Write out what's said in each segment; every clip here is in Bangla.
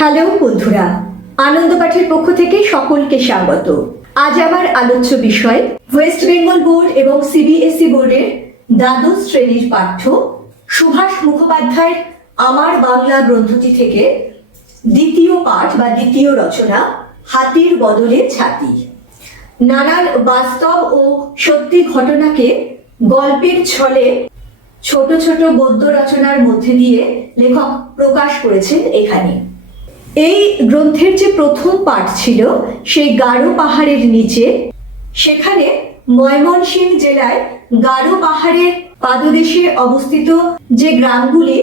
হ্যালো বন্ধুরা, আনন্দ পাঠের পক্ষ থেকে সকলকে স্বাগত। আজ আমার আলোচ্য বিষয় ওয়েস্ট বেঙ্গল বোর্ড এবং সিবিএসই বোর্ডের দ্বাদশ শ্রেণীর পাঠ্য সুভাষ মুখোপাধ্যায়ের আমার বাংলা গ্রন্থটি থেকে দ্বিতীয় পাঠ বা দ্বিতীয় রচনা হাতির বদলে ছাতি। নানান বাস্তব ও সত্যি ঘটনাকে গল্পের ছলে ছোট ছোট গদ্য রচনার মধ্যে দিয়ে লেখক প্রকাশ করেছেন এখানে। এই গ্রন্থের যে প্রথম পাঠ ছিল সেই গারো পাহাড়ের নিচে, সেখানে ময়মনসিংহ জেলায় গারো পাহাড়ের পাদদেশে অবস্থিত যে গ্রামগুলি,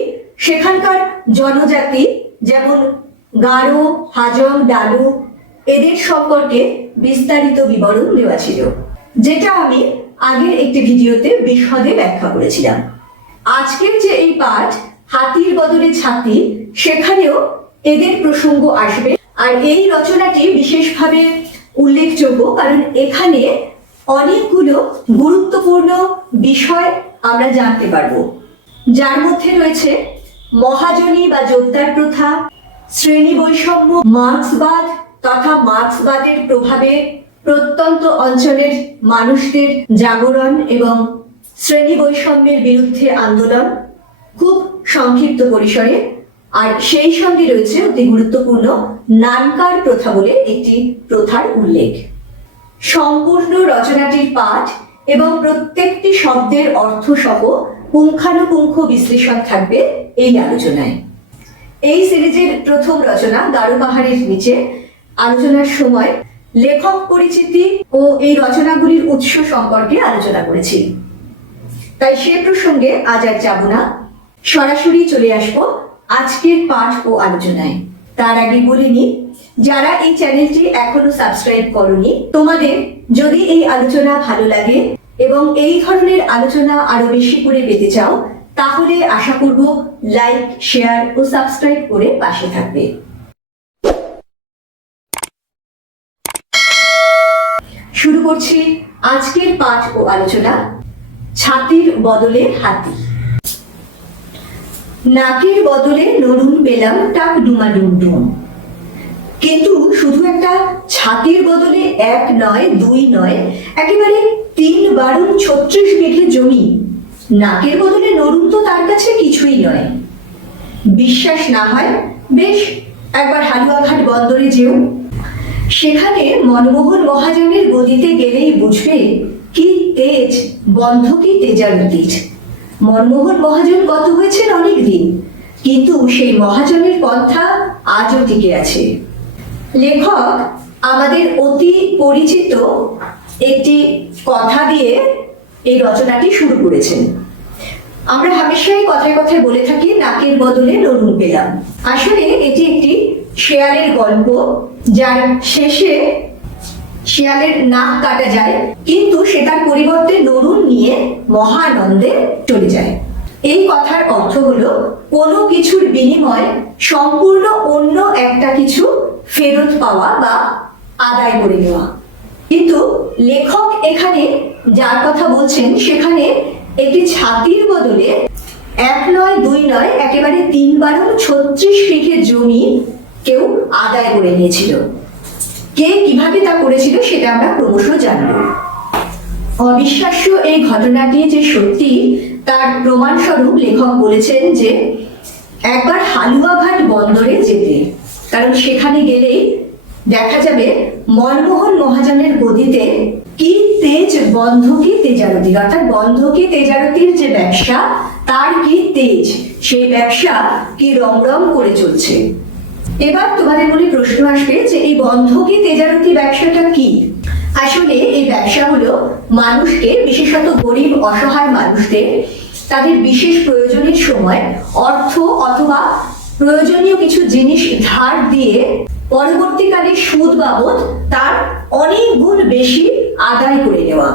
সেখানকার জনজাতি যেমন গারো, হাজং, ডালু, এদের সম্পর্কে বিস্তারিত বিবরণ দেওয়া ছিল, যেটা আমি আগের একটি ভিডিওতে বিশদে ব্যাখ্যা করেছিলাম। আজকের যে এই পাঠ হাতির বদলে ছাতি, সেখানেও এদের প্রসঙ্গ আসবে। আর এই রচনাটি বিশেষভাবে উল্লেখযোগ্য কারণ এখানে অনেকগুলো গুরুত্বপূর্ণ বিষয় আমরা জানতে পারবো, যার মধ্যে রয়েছে মহাজনী বা জোরদার প্রথা, শ্রেণী বৈষম্য, মার্ক্সবাদ তথা মার্ক্সবাদের প্রভাবে প্রত্যন্ত অঞ্চলের মানুষদের জাগরণ এবং শ্রেণী বৈষম্যের বিরুদ্ধে আন্দোলন, খুব সংক্ষিপ্ত পরিসরে। আর সেই সঙ্গে রয়েছে অতি গুরুত্বপূর্ণ নানকার প্রথা বলে একটি প্রথার উল্লেখ। সম্পূর্ণ রচনাটির পাঠ এবং প্রত্যেকটি শব্দের অর্থ সহ পুঙ্খানুপুঙ্খ বিশ্লেষণ থাকবে এই আলোচনায়। এই সিরিজের প্রথম রচনা গারো পাহাড়ের নিচে আলোচনার সময় লেখক পরিচিতি ও এই রচনাগুলির উৎস সম্পর্কে আলোচনা করেছি, তাই সে প্রসঙ্গে আজ আর যাব না, সরাসরি চলে আসবো আজকের পাঠ ও আলোচনায়। তার আগে বলিনি, যারা এই চ্যানেলটি এখনো সাবস্ক্রাইব করনি, তোমাদের যদি এই আলোচনা ভালো লাগে এবং এই ধরনের আলোচনা আরো বেশি করে পেতে চাও, তাহলে আশা করব লাইক, শেয়ার ও সাবস্ক্রাইব করে পাশে থাকবে। শুরু করছি আজকের পাঠ ও আলোচনা ছাতির বদলে হাতি। নাকের বদলে নরুন পেলাম টাক ডুমা ডুমডুম, কিন্তু শুধু একটা ছাতির বদলে এক নয়, দুই নয়, একেবারে 3-36 বিঘে জমি। নাকের বদলে নরুন তো তার কাছে কিছুই নয়। বিশ্বাস না হয় বেশ একবার হালুয়াঘাট বন্দরে যেও, সেখানে মনমোহন মহাজনের গদিতে গেলেই বুঝবে কি তেজ বন্ধ, কি তেজারতির। মনমোহন মহাজন গত হয়েছেন অনেক দিন, কিন্তু সেই মহাজনের পন্থা আজও টিকে আছে। লেখক আমাদের অতি পরিচিত একটি কথা দিয়ে এই রচনাটি শুরু করেছেন। আমরা হামেশাই কথায় কথায় বলে থাকি নাকের বদলে নরুন পেলাম। আসলে এটি একটি শেয়ালের গল্প, যার শেষে শিয়ালের নাক কাটা যায়, কিন্তু সেটার পরিবর্তে নরুন নিয়ে মহানন্দে চলে যায়। এই কথার অর্থ হলো কোনো কিছুর বিনিময়ে সম্পূর্ণ অন্য একটা কিছু ফেরত পাওয়া বা আদায় করে নেওয়া। কিন্তু লেখক এখানে যার কথা বলছেন, সেখানে একটি ছাতির বদলে 1 নয়, 2 নয়, একেবারে 3-36 বিঘে জমি কেউ আদায় করে নিয়েছিল। কে কিভাবে তা করেছিল সেটা আমরা ক্রমশ জানব। অবিশ্বাস্য এই ঘটনাটি যে সত্যি তার প্রমাণস্বরূপ লেখক বলেছেন যে একবার হালুয়াঘাট বন্দরে যেতে, কারণ সেখানে গেলেই দেখা যাবে মনমোহন মহাজনের গদিতে কি তেজ বন্ধকি তেজারতি, অর্থাৎ বন্ধকি তেজারতির যে ব্যবসা, তার কি তেজ, সেই ব্যবসা কি রমরম করে চলছে। এবার তোমাদের মনে প্রশ্ন আসবে যে এই বন্ধকি তেজারতি ব্যবসাটা কি? আসলে এই ব্যবসা হলো মানুষকে, বিশেষত গরিব অসহায় মানুষদের, তাদের বিশেষ প্রয়োজনের সময় অর্থ অথবা প্রয়োজনীয় কিছু জিনিস ধার দিয়ে পরবর্তীকালে সুদ বাবদ তার অনেক গুণ বেশি আদায় করে নেওয়া।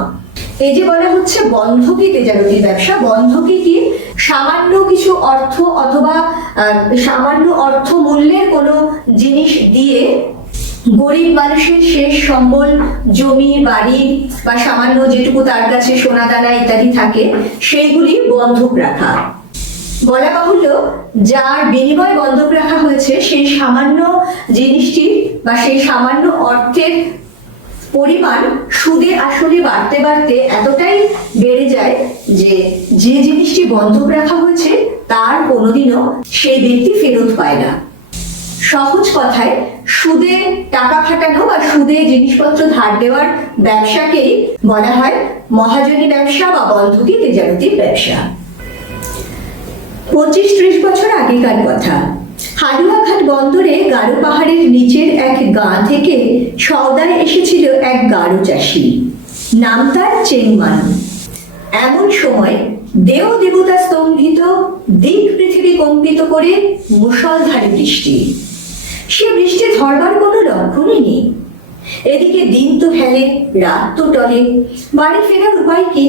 এই যে বলা হচ্ছে বন্ধকি তেজারতি ব্যবসা। বন্ধকি কি? সামান্য কিছু অর্থ অথবা সামান্য অর্থ মূল্যের কোনো জিনিস দিয়ে গরিব মানুষের শেষ সম্বল, জমি বাড়ি বা সামান্য যেটুকু তার কাছে সোনা দানা ইত্যাদি থাকে, সেইগুলি বন্ধক রাখা। বলা বাহুল্য যার বিনিময় বন্ধক রাখা হয়েছে সেই সামান্য জিনিসটি বা সেই সামান্য অর্থের পরিমাণ সুদে আসলে বাড়তে বাড়তে এতটাই বেড়ে যায় যে যে জিনিসটি বন্ধক রাখা হয়েছে তার কোনোদিনও সেই ব্যক্তি ফেরত পায় না। সহজ কথায় সুদে টাকা খাটানো বা সুদে জিনিসপত্র ধার দেওয়ার ব্যবসাকেই বলা হয় মহাজনী ব্যবসা বা বন্ধকি তেজারতির ব্যবসা। 25-30 বছর আগেকার কথা। হালুয়াঘাট বন্দরে গারো পাহাড়ের নিচের এক গাঁ থেকে সওদায় এসেছিল এক গারো চাষি, নাম তার চেংমান। এমন সময় দেও দেবতা স্তম্ভিত, দিক পৃথিবী কম্পিত করে মুষলধারে বৃষ্টি। সে বৃষ্টি ধরবার কোনো লক্ষণই নেই। এদিকে দিন তো হেলে, রাত তো টলে, বাড়ি ফেরার উপায় কি?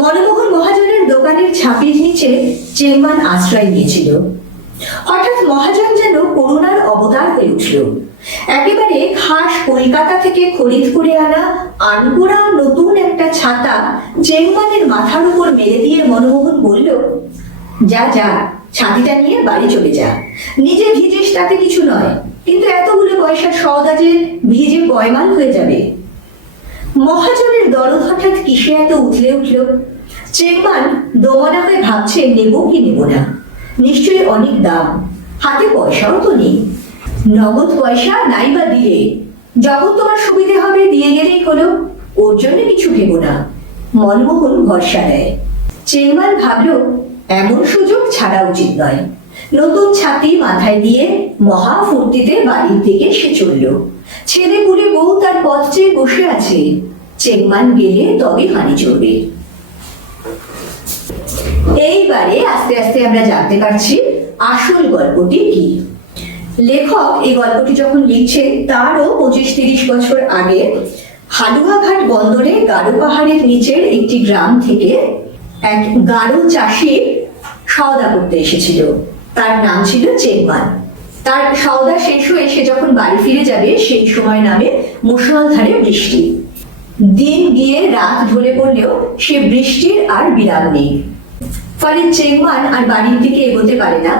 মনমোহন মহাজনের দোকানের ছাপির নিচে চেংমান আশ্রয় নিয়েছিল। হঠাৎ মহাজন যেন করুণার অবতার হয়ে উঠল। একেবারে খাস কলকাতা থেকে খরিদ করে আনা আনকোড়া নতুন একটা ছাতা চেংমানের মাথার উপর মেলে দিয়ে মনমোহন বলল, যা যা, ছাতিটা নিয়ে বাড়ি চলে যা। নিজে ভিজিস তাতে কিছু নয়, কিন্তু এতগুলো পয়সার সওদা যে ভিজে পয়মাল হয়ে যাবে। মহাজনের দরদ হঠাৎ কিসে এত উঠলে উঠল। চেংমান দোমনা হয়ে ভাবছে নেব কি নেব না, নিশ্চয়ই অনেক দাম, হাতে পয়সাও তো নেই। নগদ পয়সা নাই বা দিলে, যখন তোমার সুবিধে হবে দিয়ে গেলেই হলো, ওর জন্য কিছু ভেবো না। মনমোহন ভরসা দেয়। চেংমান ভাবল এমন সুযোগ ছাড়া উচিত নয়। নতুন ছাতি মাথায় দিয়ে মহা ফুর্তিতে বাড়ির দিকে সে চলল। ছেলে পুলে বউ তার পথ চেয়ে বসে আছে। চেংমান গেলে তবে হানি চলবে। এইবারে আস্তে আস্তে আমরা জানতে পারছি আসল গল্পটি কি। লেখক এই গল্পটি যখন লিখছে তারও 25-30 বছর আগে হালুয়াঘাট বন্দরে গারো পাহাড়ের নিচের একটি গ্রাম থেকে এক গারো চাষি সওদা করতে এসেছিল। তার নাম ছিল চেংমান। তার সওদা শেষ হয়ে সে যখন বাড়ি ফিরে যাবে সেই সময় নামে মুষলধারে বৃষ্টি। দিন গিয়ে রাত ঢলে পড়লেও সে বৃষ্টির আর বিরাম নেই। ফলে চেংমান আর বাড়ির দিকে এগোতে পারে না।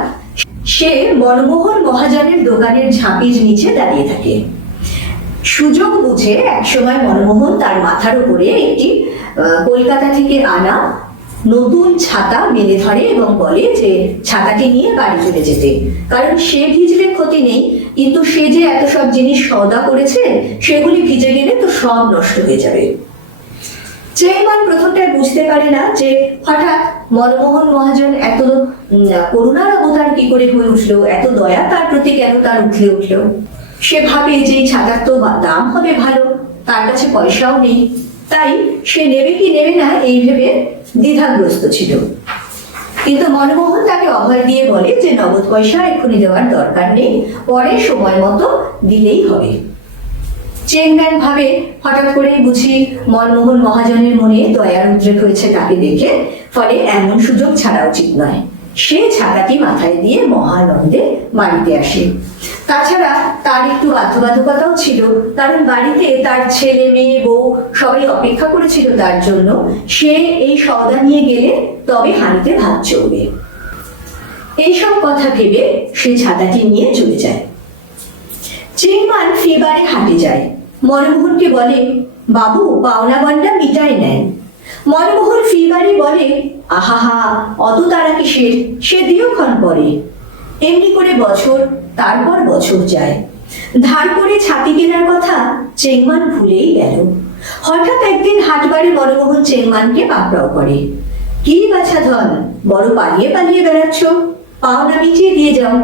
সে মনমোহন মহাজনের দোকানের ঝাঁপির নিচে দাঁড়িয়ে থাকে। সুযোগ বুঝে একসময় মনমোহন তার মাথার উপরে একটি কলকাতা থেকে আনা নতুন ছাতা মেলে ধরে এবং বলে যে ছাতাটি নিয়ে বাড়ি চলে যেতে, কারণ সে ভিজলে ক্ষতি নেই, কিন্তু সে যে এত সব জিনিস সওদা করেছে সেগুলি ভিজে গেলে তো সব নষ্ট হয়ে যাবে। চেংমান প্রথমটা বুঝতে পারে না যে হঠাৎ মনমোহন মহাজন এত করুণার অবতার কি করে হয়ে উঠলো, এত দয়া তার প্রতি কেন তার উঠলে উঠলো। সে ভাবে যে ছাতার তো দাম হবে ভালো, তার কাছে পয়সাও নেই, তাই সে নেবে কি নেবে না এই ভেবে দ্বিধাগ্রস্ত ছিল। কিন্তু মনমোহন তাকে অভয় দিয়ে বলে যে নগদ পয়সা এক্ষুনি দেওয়ার দরকার নেই, পরে সময় মতো দিলেই হবে। চেংমান ভাবে হঠাৎ করেই বুঝি মনমোহন মহাজনের মনে দয়ার উদ্রেক হয়েছে তাকে দেখে, ফলে এমন সুযোগ ছাড়া উচিত নয়। সে ছাতাটি মাথায় দিয়ে মহানন্দে বাড়িতে আসে। তাছাড়া তার একটু বাধ্যবাধকতাও ছিল, কারণ বাড়িতে তার ছেলে মেয়ে বউ সবাই অপেক্ষা করেছিল তার জন্য। সে এই সওদা নিয়ে গেলে তবে হাঁড়িতে ভাত চলবে। এইসব কথা ভেবে সে ছাতাটি নিয়ে চলে যায়। চেংমান ফেবারে হাটে যায়। মনমোহনকে বলে, বাবু পাওনা গন্ডা মিটাই নেন। মনমোহন ফিবারে বলে, আহাহা অত তারা কিসের, সে দিওক্ষণ পরে। এমনি করে বছর তারপর বছর যায়। ধার করে ছাতি কেনার কথা চেংমান ভুলেই গেল। হঠাৎ একদিন হাটবারে মনমোহন চেংমানকে পাকড়াও করে। কি বাছা ধন, বড় পালিয়ে পালিয়ে বেড়াচ্ছ, পাওনা মিটিয়ে দিয়ে যাও।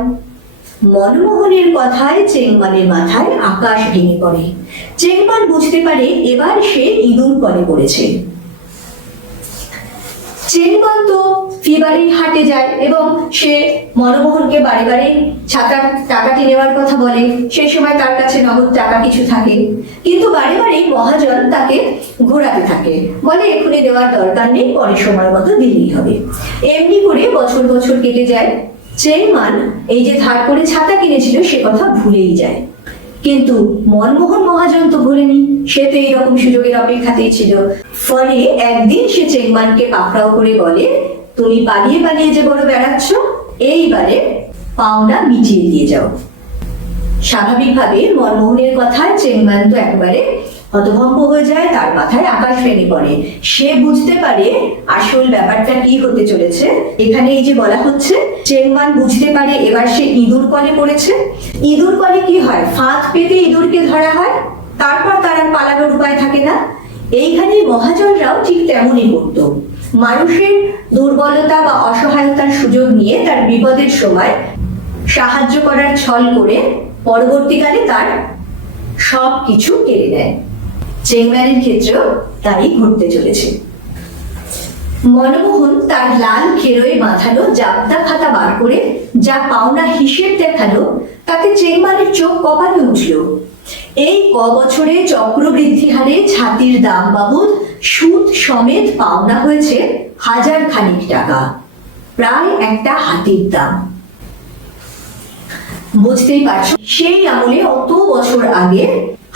মনমোহনের কথায় চেংমানের মাথায় আকাশ ভেঙে পড়ে। চেংমান বুঝতে পারে এবার সে ইঁদুর কলে পড়েছে। চেংমান তো ফিবারে হাটে যায় এবং সে মনমোহনকে বারে বারে ছাতার টাকাটি নেওয়ার কথা বলে। সেই সময় তার কাছে নগদ টাকা কিছু থাকে, কিন্তু বারে বারে মহাজন তাকে ঘোরাতে থাকে, বলে এক্ষুনি দেওয়ার দরকার নেই, পরে সময় মতো দিলেই হবে। এমনি করে বছর বছর কেটে যায়। চেংমান এই যে ধার করে ছাতা কিনেছিল সে কথা ভুলেই যায়, কিন্তু মনমোহন মহাজন তো ভুলেনি, সে তো এইরকম সুযোগের অপেক্ষাতেই ছিল। ফলে একদিন সে চেংমানকে পাকড়াও করে বলে, তুমি পালিয়ে পালিয়ে যে বড় বেড়াচ্ছ, এইবারে পাওনা মিটিয়ে দিয়ে যাও। স্বাভাবিকভাবে মনমোহনের কথায় চেংম্যান তো একেবারে হতভম্ব হয়ে যায়, তার মাথায় আকাশ ভেঙে পড়ে। সে বুঝতে পারে আসল ব্যাপারটা কি হতে চলেছে। এখানে এই যে বলা হচ্ছে, চেংম্যান বুঝতে পারে এবার সে ইঁদুর কলে পড়েছে। ইঁদুর কলে কি হয়, ফাঁদ পেতে ইঁদুরকে ধরা হয়, তারপর তার আর পালানোর উপায় থাকে না। এইখানে মহাজনরাও ঠিক তেমনই করত। মানুষের দুর্বলতা বা অসহায়তার সুযোগ নিয়ে তার বিপদের সময় সাহায্য করার ছল করে পরবর্তীকালে তার সব কিছু কেড়ে নেয়। চেংম্যানের ক্ষেত্রেও তাই ঘটতে চলেছে। মনমোহন তার লাল খেরোয় বাঁধানো জাপ্তা খাতা বার করে যা পাওনা হিসেব দেখালো, তাতে চেংম্যানের চোখ কপালে উঠল। এই বছরে চক্রবৃদ্ধি হারে ছাতির দাম বাবদ সুদ সমেত পাওনা হয়েছে 1000 খানিক টাকা, প্রায় একটা হাতির দাম। বুঝতেই পারছো, সেই আমলে অত বছর আগে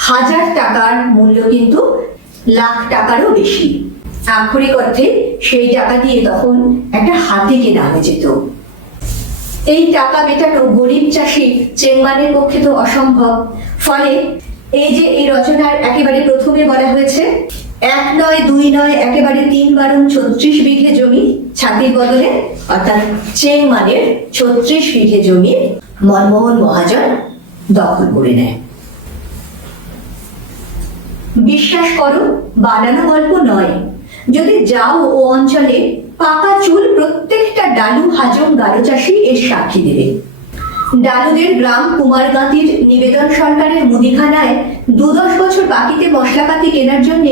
1000 টাকার মূল্য কিন্তু লাখ টাকারও বেশি। আক্ষরিক অর্থে সেই টাকা দিয়ে তখন একটা হাতি কেনা হয়ে যেত। এই টাকা মেটানো গরিব চাষি চেংম্যানের পক্ষে তো অসম্ভব। ফলে এই যে এই রচনার একেবারে প্রথমে বলা হয়েছে, 1 নয় 2 নয় একেবারে 3 বারণ 36 বিঘে জমি ছাতির বদলে, অর্থাৎ চেংম্যানের 36 বিঘে জমি মনমোহন মহাজন দখল করে নেয়। বিশ্বাস করো, বানানো গল্প নয়। যদি যাও ও অঞ্চলে, পাকা চুল প্রত্যেকটা ডালু হাজং গারো চাষি এর সাক্ষী দেবে। ডালুদের গ্রাম কুমারগাতির নিবেদন সরকারের মুদিখানায় 2-10 বছর বাকিতে মশলাপাতি কেনার জন্য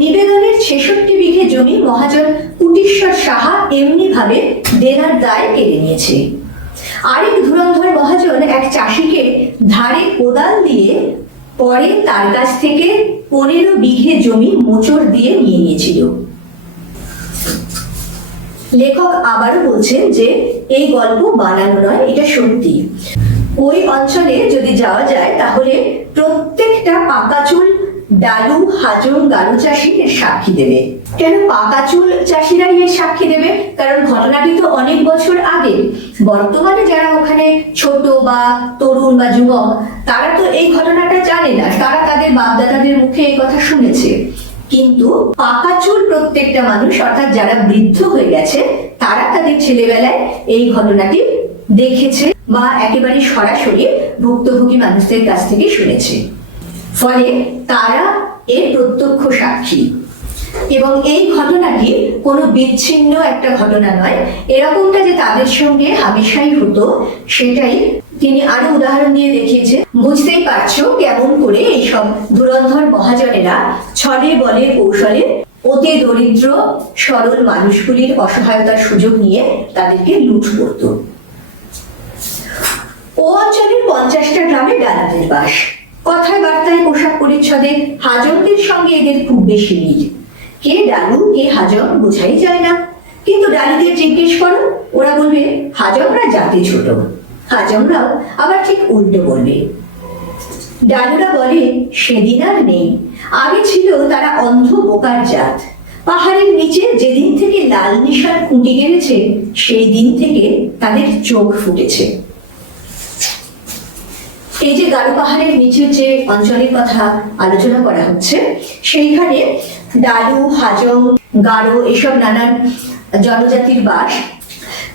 নিবেদনের 66 বিঘে জমি মহাজন কুটিশ্বর সাহা এমনি ভাবে দেনার দায় কেড়ে নিয়েছে। আরেক ধুরন্ধর মহাজন এক চাষিকে ধারে কোদাল দিয়ে পরে তার কাছ থেকে 15 বিঘে জমি মোচড় দিয়ে নিয়ে নিয়েছিল। লেখক আবারও বলছেন যে এই গল্প বানানো নয়, এটা সত্যি। ওই অঞ্চলে যদি যাওয়া যায় তাহলে প্রত্যেকটা পাকাচুল ডালু হাজং গারো চাষি এর সাক্ষী দেবে। কেন পাকাচুল চাষিরাই এর সাক্ষী দেবে? কারণ ঘটনাটি তো অনেক বছর আগে। বর্তমানে যারা ওখানে ছোট বা তরুণ বা যুবক, তারা তো এই ঘটনাটা জানে না, তারা তাদের বাপদাদাদের মুখে এই কথা শুনেছে। কিন্তু পাকাচুল প্রত্যেকটা মানুষ, অর্থাৎ যারা বৃদ্ধ হয়ে গেছে, তারা তাদের ছেলেবেলায় এই ঘটনাটি দেখেছে বা একেবারে সরাসরি ভুক্তভোগী মানুষদের কাছ থেকে শুনেছে। ফলে তারা এর প্রত্যক্ষ সাক্ষী। এবং এই ঘটনাটি কোনো বিচ্ছিন্ন একটা ঘটনা নয়, এরকমটা যে তাদের সঙ্গে হামেশাই হতো সেটাই তিনি আরো উদাহরণ দিয়ে দেখিয়েছে। বুঝতেই পারছো কেমন করে এইসব ধুরন্ধর মহাজনেরা ছলে বলে কৌশলে অতি দরিদ্র সরল মানুষগুলির অসহায়তার সুযোগ নিয়ে তাদেরকে লুট করত। ও অঞ্চলের 50টা গ্রামে ডালুদের বাস। কথায় বার্তায় পোশাক পরিচ্ছদে হাজংদের সঙ্গে এদের খুব বেশি মিল। কে ডালু কে হাজং বোঝাই যায় না, কিন্তু ডালুদের জিজ্ঞেস করো, ওরা বলবে হাজংরা জাতি ছোট। হাজংরাও আবার ঠিক উল্টো বলবে। ডালুরা বলে সেদিন আর নেই, আগে ছিল তারা অন্ধ বোকার জাত। পাহাড়ের নিচে যেদিন থেকে লাল নিশান খুঁটি গেড়েছে সেই দিন থেকে তাদের চোখ ফুটেছে। এই যে গারো পাহাড়ের নিচের যে অঞ্চলের কথা আলোচনা করা হচ্ছে, সেইখানে ডালু হাজং গারো এসব নানান জনজাতির বাস।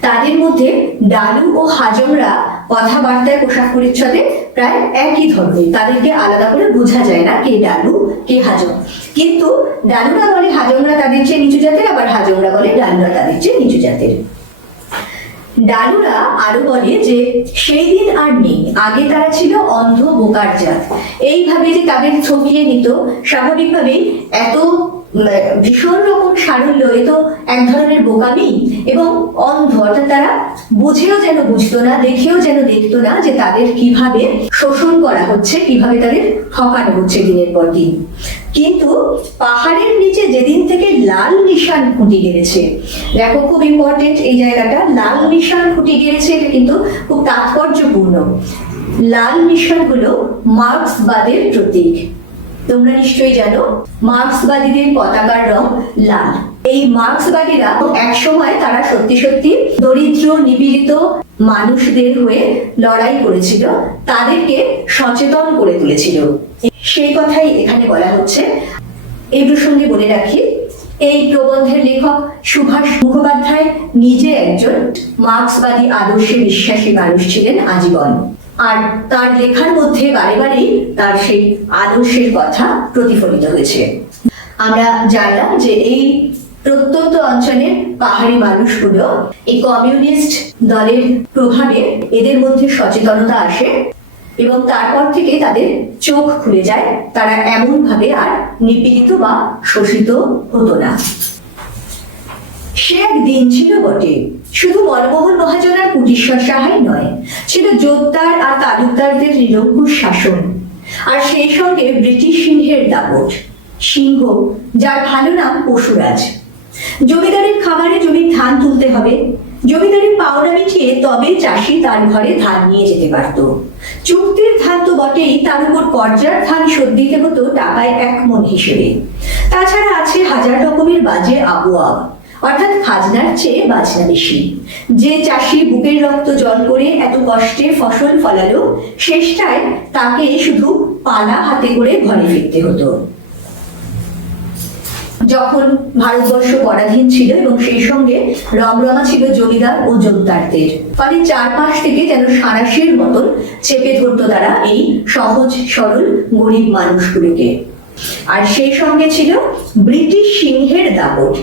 তাদের মধ্যে ডালু ও হাজংরা কথাবার্তায় পোশাক পরিচ্ছদে প্রায় একই ধরনের, তাদেরকে আলাদা করে বোঝা যায় না কে ডালু কে হাজং। কিন্তু ডালুরা বলে হাজংরা তাদের চেয়ে নিচু জাতের, আবার হাজংরা বলে ডালুরা তাদের চেয়ে নিচু জাতের। ডালুরা আরো বলে যে সেই দিন আর নেই, আগে তারা ছিল অন্ধ বোকার জাত। এইভাবে যে তাদের ঠকিয়ে নিত, স্বাভাবিকভাবেই এত ভীষণ রকম সারল্য, এ তো এক ধরনের বোকামি এবং অন্ধ, অর্থাৎ তারা বুঝেও যেন বুঝতো না, দেখেও যেন দেখতো না যে তাদের কিভাবে শোষণ করা হচ্ছে, কিভাবে তাদের ঠকানো হচ্ছে দিনের পর দিন। কিন্তু পাহাড়ের নিচে যেদিন থেকে লাল নিশান খুঁটি গেড়েছে, দেখো খুব ইম্পর্টেন্ট এই জায়গাটা, লাল নিশান খুঁটি গেড়েছে, এটা কিন্তু খুব তাৎপর্যপূর্ণ। লাল নিশান হলো মার্ক্সবাদের প্রতীক। তোমরা নিশ্চয়ই জানো মার্ক্সবাদীদের পতাকার রং লাল। এই মার্ক্সবাদীরা এক সময় তারা সত্যি সত্যি দরিদ্র নিপীড়িত মানুষদের হয়ে লড়াই করেছিল, তাদেরকে সচেতন করে তুলেছিল, সেই কথাই এখানে বলা হচ্ছে। এই প্রসঙ্গে বলে রাখি, এই প্রবন্ধের লেখক সুভাষ মুখোপাধ্যায় নিজে একজন মার্ক্সবাদী আদর্শে বিশ্বাসী মানুষ ছিলেন আজীবন, আর তার লেখার মধ্যে বারে বারেই তার সেই আদর্শের কথা প্রতিফলিত হয়েছে। আমরা জানলাম যে এই প্রত্যন্ত অঞ্চলের পাহাড়ি মানুষগুলো এই কমিউনিস্ট দলের প্রভাবে এদের মধ্যে সচেতনতা আসে এবং তারপর থেকে তাদের চোখ খুলে যায়, তারা এমন ভাবে আর নিপীড়িত বা শোষিত হতো না। সে এক দিন ছিল বটে, শুধু মনমোহন মহাজন আর কুটিশ্বর সাহাই নয়, ছিল জোতদার আর তালুকদারদের নিরঙ্কুশ শাসন, আর সেই সঙ্গে ব্রিটিশ সিংহের দাপট। সিংহ, যার ভালো নাম পশুরাজ। জমিদারের খামারে জমির ধান তুলতে হবে, জমিদারের পাওনা মিটিয়ে তবে চাষি তার ঘরে ধান নিয়ে যেতে পারত। চুক্তির ধান তো বটেই, তার উপর কর্জার ধান শোধ দিতে হতো টাকায় 1 মণ হিসেবে। তাছাড়া আছে হাজার রকমের বাজে আবুয়াব, অর্থাৎ খাজনার চেয়ে বাজনা বেশি। যে চাষি বুকের রক্ত জল করে এত কষ্টে ফসল ফলালো, শেষটায় তাকে শুধু পালা হাতে করে ঘরে ফিরতে হতো। যখন ভারতবর্ষ পরাধীন ছিল এবং সেই সঙ্গে রমরমা ছিল জমিদার ও জমিদারদের, ফলে চারপাশ থেকে যেন সাঁড়াশির মতন চেপে ধরতো তারা এই সহজ সরল গরিব মানুষগুলোকে। আর সেই সঙ্গে ছিল ব্রিটিশ সিংহের দাপট।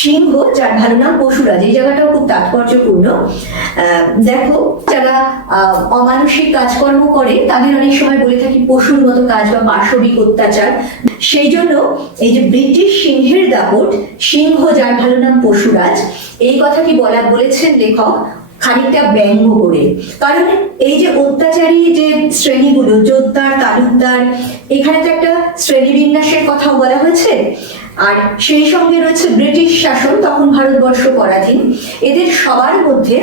সিংহ, যার ভালো নাম পশুরাজ, এই জায়গাটাও খুব তাৎপর্যপূর্ণ। দেখো, যারা অমানসিক কাজকর্ম করে তাদের অনেক সময় বলে থাকি পশুর মতো কাজ বা পাশবিক অত্যাচার। সেই জন্য এই যে ব্রিটিশ সিংহের দাপট, সিংহ যার ভালো নাম পশুরাজ, এই কথাটি বলেছেন লেখক খানিকটা ব্যঙ্গ করে। কারণ এই যে অত্যাচারী যে শ্রেণীগুলো, জোতদার, তালুকদার, এখানে তো একটা শ্রেণীবিন্যাসের কথাও বলা হয়েছে, আর সেই সঙ্গে রয়েছে ব্রিটিশ শাসন, তখন ভারতবর্ষ পরাধীন। এদের সবার মধ্যে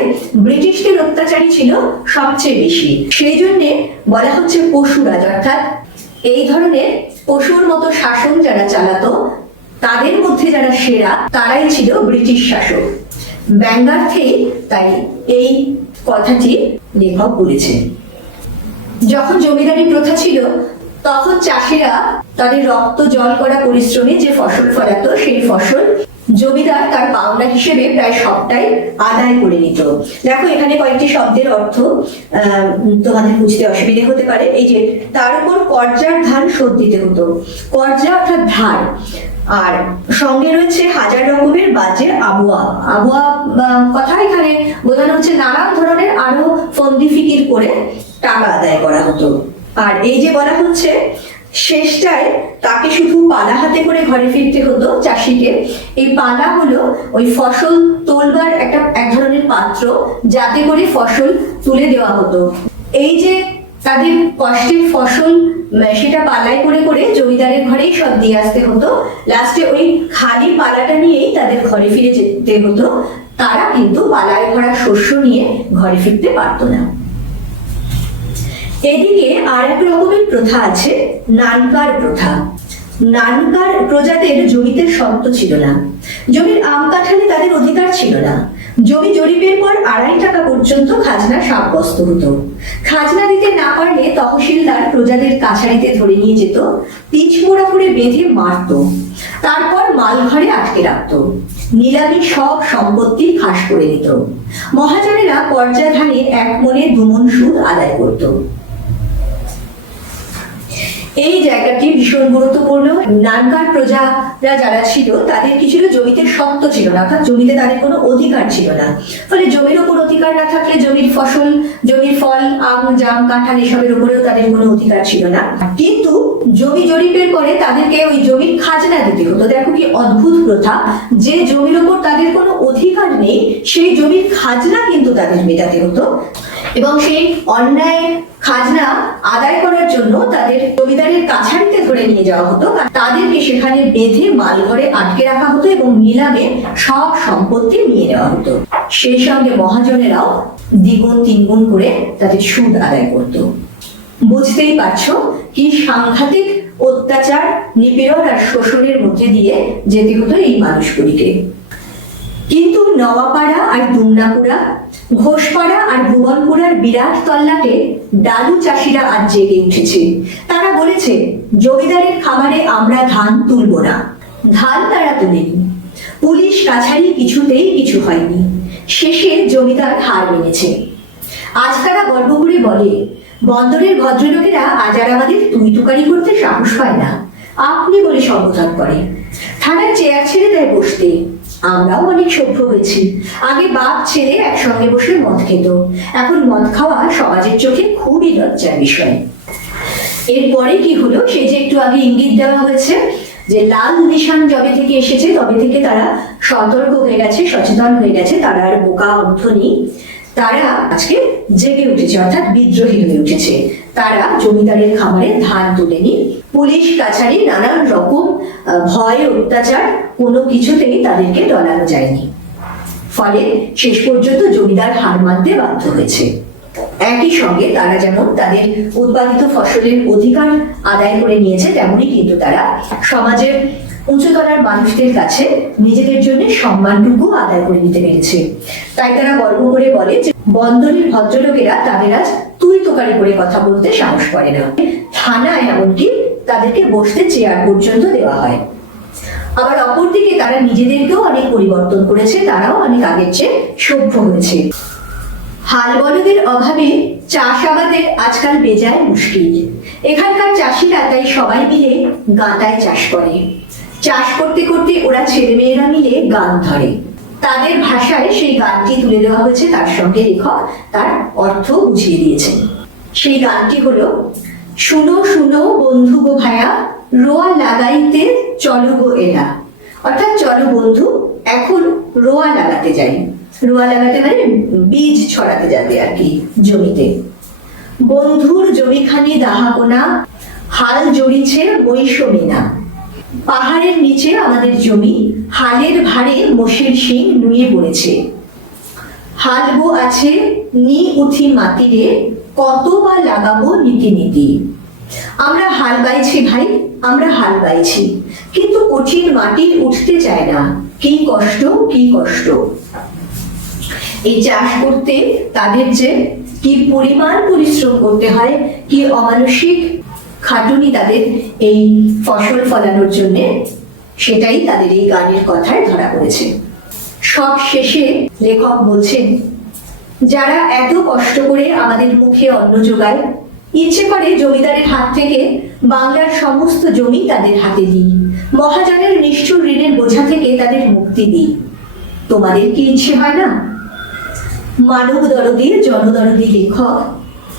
ব্রিটিশদের অত্যাচারী ছিল সবচেয়ে বেশি, সেই জন্যে বলা হচ্ছে পশুরাজ, অর্থাৎ এই ধরনের পশুর মতো শাসন যারা চালাতো তাদের মধ্যে যারা সেরা তারাই ছিল ব্রিটিশ শাসক। ব্যঙ্গার্থেই তাই এই কথাটি লেখক বলেছেন। যখন জমিদারি প্রথা ছিল তখন চাষিরা তাদের রক্ত জল করা পরিশ্রমে যে ফসল ফলাতো, সেই ফসল জমিদার তার পাওনা হিসেবে প্রায় সবটাই আদায় করে নিত। দেখো, এখানে কয়েকটি শব্দের অর্থ তোমাদের বুঝতে অসুবিধে হতে পারে। এই যে তার উপর কর্জার ধান শোধ দিতে হতো, কর্জা অর্থাৎ ধার, আর সঙ্গে রয়েছে হাজার রকমের বাজে আবুয়া। আবুয়া কথা এখানে বোঝানো হচ্ছে নানান ধরনের আরো ফন্দি ফিকির করে টাকা আদায় করা হতো। আর এই যে বলা হচ্ছে শেষটায় তাকে শুধু পালা হাতে করে ঘরে ফিরতে হতো চাষিকে। এই পালা হলো ওই ফসল তোলবার এক ধরনের পাত্র, যাতে করে ফসল তুলে দেওয়া হতো। এই যে তাদের কষ্টের ফসল, সেটা পালায় করে করে জমিদারের ঘরেই সব দিয়ে আসতে হতো। লাস্টে ওই খালি পালাটা নিয়েই তাদের ঘরে ফিরে যেতে হতো। তারা কিন্তু পালায় ভরা শস্য নিয়ে ঘরে ফিরতে পারতো না। এদিকে আর এক রকমের প্রথা আছে, নানকার প্রথা। নানকার প্রজাদের জমিতে স্বত্ব ছিল না, জমির আম কাঠালে তাদের অধিকার ছিল না। জমি জরিপের পর 2.5 টাকা পর্যন্ত খাজনা সাব্যস্ত হতো। খাজনা দিতে না পারলে তহসিলদার প্রজাদের কাছারিতে ধরে নিয়ে যেত, পিচমোড়া করে বেঁধে মারত, তারপর মালঘরে আটকে রাখত। নিলামে সব সম্পত্তি খাস করে নিত। মহাজনেরা কর্জা ধানে 1 মণে 2 মণ সুদ আদায় করত। এই জায়গাটি ভীষণ গুরুত্বপূর্ণ। নানকার প্রজারা যারা ছিল তাদের কি ছিল, জমিতে স্বত্ব ছিল না, অর্থাৎ জমিতে তাদের কোনো অধিকার ছিল না। ফলে জমির উপর অধিকার না থাকলে জমির ফসল, জমির ফল, আম, জাম, কাঁঠাল এসবের উপরেও তাদের কোনো অধিকার ছিল না। কিন্তু জমি জরিপের পরে তাদেরকে ওই জমির খাজনা দিতে হতো। দেখো কি অদ্ভুত প্রথা, যে জমির উপর তাদের কোনো অধিকার নেই সেই জমির খাজনা কিন্তু তাদের মেটাতে হতো, এবং সেই অন্যায় খাজনা আদায় করার জন্য তাদের জমিদারের কাছারিতে ধরে নিয়ে যাওয়া হতো। তাদেরকে সেখানে বেঁধে মালঘরে আটকে রাখা হতো এবং নিলামে সব সম্পত্তি নিয়ে নেওয়া হতো। সেই সঙ্গে মহাজনেরাও 2 গুণ 3 গুণ করে তাদের সুদ আদায় করত। বুঝতেই পারছো কি সাংঘাতিক অত্যাচার, নিপীড়ন আর শোষণের মধ্যে দিয়ে যেতে হতো এই মানুষগুলিকে। কিন্তু নওয়াপাড়া আর দুমনাপুরা ঘোষপাড়া আর ভুবনপুরার বিরাট তল্লাটে ডালু চাষিরা আজ জেগে উঠেছে। তারা বলেছে, জমিদারের খামারে আমরা ধান তুলব না। ধান তারা তোলেনি, পুলিশ কাছারি কিছুতেই কিছু হয়নি। শেষে জমিদার হার মেনেছে। আজ তারা গর্ব করে বলে, বন্দরের ভদ্রলোকেরা আজ আর আমাদের তুই তুকারি করতে সাহস পায় না, আপনি বলে সম্বোধন করে। থানার চেয়ার ছেড়ে দেয় বসতে। আমরাও অনেক সভ্য হয়েছি। আগে বাপ ছেলে একসঙ্গে বসে মদ খেত, এখন মদ খাওয়া সমাজের চোখে খুবই লজ্জার বিষয়। এরপরে কি হলো, সে যে একটু আগে ইঙ্গিত দেওয়া হয়েছে যে লাল নিশান যবে থেকে এসেছে তবে থেকে তারা সতর্ক হয়ে গেছে, সচেতন হয়ে গেছে, তারা আর বোকা অর্থ নেই। তারা আজকে জেগে উঠেছে, অর্থাৎ বিদ্রোহী হয়ে উঠেছে। তারা জমিদারের খামারে ধান তুলেনি। পুলিশ কাছারি নানান রকম ভয় অত্যাচার কোনো কিছুতেই তাদেরকে ডলানো যায়নি। ফলে শেষ পর্যন্ত জমিদার হার মানতে বাধ্য হয়েছে। একই সঙ্গে তারা যেমন তাদের উৎপাদিত ফসলের অধিকার আদায় করে নিয়েছে, তেমনি কিন্তু তারা সমাজের উঁচুতলার মানুষদের কাছে নিজেদের জন্য সম্মানটুকু আদায় করে নিতে পেরেছে। তাই তারা গর্ব করে বলে যে বন্দরের ভদ্রলোকেরা তাদের আজ তুই তোকারি করে কথা বলতে সাহস করে না। থানায় এমনকি তাদেরকে বসতে চেয়ার পর্যন্ত দেওয়া হয়। আবার অপরদিকে তারা নিজেদেরকেও অনেক পরিবর্তন করেছে, তারাও অনেক আগের চেয়ে সভ্য হয়েছে। হাল বলদের অভাবে চাষাবাদের আজকাল বেজায় মুশকিল। এখানকার চাষিরা তাই সবাই মিলে গাঁটায় চাষ করে। চাষ করতে করতে ওরা ছেলেমেয়েরা মিলে গান ধরে। তাদের ভাষায় সেই গানটি তুলে দেওয়া হয়েছে, তার সঙ্গে লেখক তার অর্থ বুঝিয়ে দিয়েছেন। সেই গানটি হলো, শুনো শুনো বন্ধু গো ভায়া, রোয়া লাগাইতে চলো গো এলা। অর্থাৎ চলো বন্ধু, এখন রোয়া লাগাতে যাই। রোয়া লাগাতে মানে বীজ ছড়াতে যাবে আর কি জমিতে। বন্ধুর জমিখানি দাহাকোনা, হাল জড়িছে মহিষমেনা। পাহাড়ের নিচে আমাদের জমি, হালের ভারে মোষের শিং নুয়ে পড়েছে। হাল বো আছে নি উঠি মাটিরে, কত বা লাগাবো নীতি নীতি। আমরা হাল বাইছি ভাই, আমরা হাল বাইছি, কিন্তু কঠিন মাটি উঠতে চায় না। কি কষ্ট, কি কষ্ট। এই চাষ করতে তাদের যে কি পরিমাণ পরিশ্রম করতে হয়, কি অমানসিক খাটুনি তাদের এই ফসল ফলানোর জন্য, সেটাই তাদের এই গানের কথায় ধরা পড়েছে। সব শেষে লেখক বলছেন, যারা এত কষ্ট করে আমাদের মুখে অন্ন যোগায়, ইচ্ছে করে জমিদারের হাত থেকে বাংলার সমস্ত জমি তাদের হাতে দিই, মহাজনের নিষ্ঠুর ঋণের বোঝা থেকে তাদের মুক্তি দিই। তোমাদের কি ইচ্ছে হয় না? মানব দরদী জনদরদী লেখক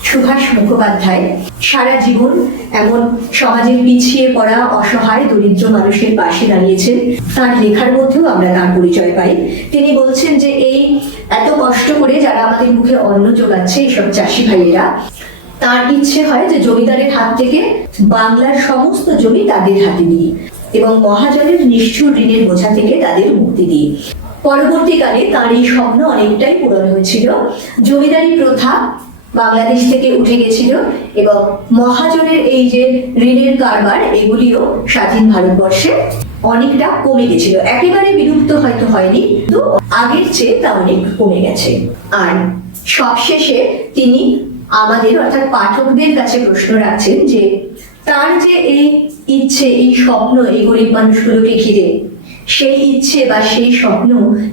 সুভাষ মুখোপাধ্যায় সারা জীবন এমন সমাজের পিছিয়ে পড়া অসহায় দরিদ্র মানুষের পাশে দাঁড়িয়েছেন। তার লেখার মধ্যেও আমরা তার পরিচয় পাই। তিনি বলছেন যে এই এত কষ্ট করে যারা আমাদের মুখে অন্ন জোগাচ্ছে, এইসব চাষি ভাইয়েরা, তার ইচ্ছে হয় যে জমিদারের হাত থেকে বাংলার সমস্ত জমি তাদের হাতে দিই এবং মহাজনের নিষ্ঠুর ঋণের বোঝা থেকে তাদের মুক্তি দিই। পরবর্তীকালে তার এই স্বপ্ন অনেকটাই পূরণ হয়েছিল। জমিদারি প্রথা বাংলাদেশ থেকে উঠে গেছিল এবং মহাজনের এই যে ঋণের কারবার, এগুলিও স্বাধীন ভারতবর্ষে অনেকটা কমে গেছিল। একেবারে বিলুপ্ত হয়তো হয়নি, কিন্তু আগের চেয়ে তা অনেক কমে গেছে। আর সবশেষে তিনি আমাদের অর্থাৎ পাঠকদের কাছে প্রশ্ন রাখছেন যে তার যে এই ইচ্ছে, এই স্বপ্ন এই গরিব মানুষগুলোকে ঘিরে, সেই ইচ্ছে বা সেই স্বপ্ন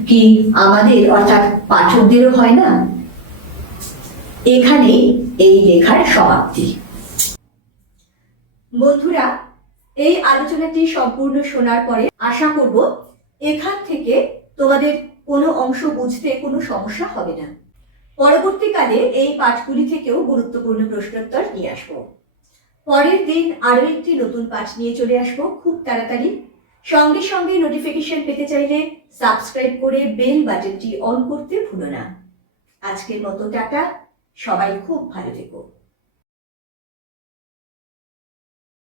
কি আমাদের অর্থাৎ পাঠকদেরও হয় না? এখানে এই লেখার সমাপ্তি। বন্ধুরা, এই আলোচনাটি সম্পূর্ণ শোনার পরে আশা করব এখান থেকে তোমাদের কোনো অংশ বুঝতে কোনো সমস্যা হবে না। পরবর্তীকালে এই পাঠগুলি থেকেও গুরুত্বপূর্ণ প্রশ্নোত্তর নিয়ে আসবো। পরের দিন আরো একটি নতুন পাঠ নিয়ে চলে আসবো খুব তাড়াতাড়ি। সঙ্গে সঙ্গে নোটিফিকেশন পেতে চাইলে সাবস্ক্রাইব করে বেল বাটনটি অন করতে ভুলো না। আজকের মতো টাটা, সবাই খুব ভালো থেকো।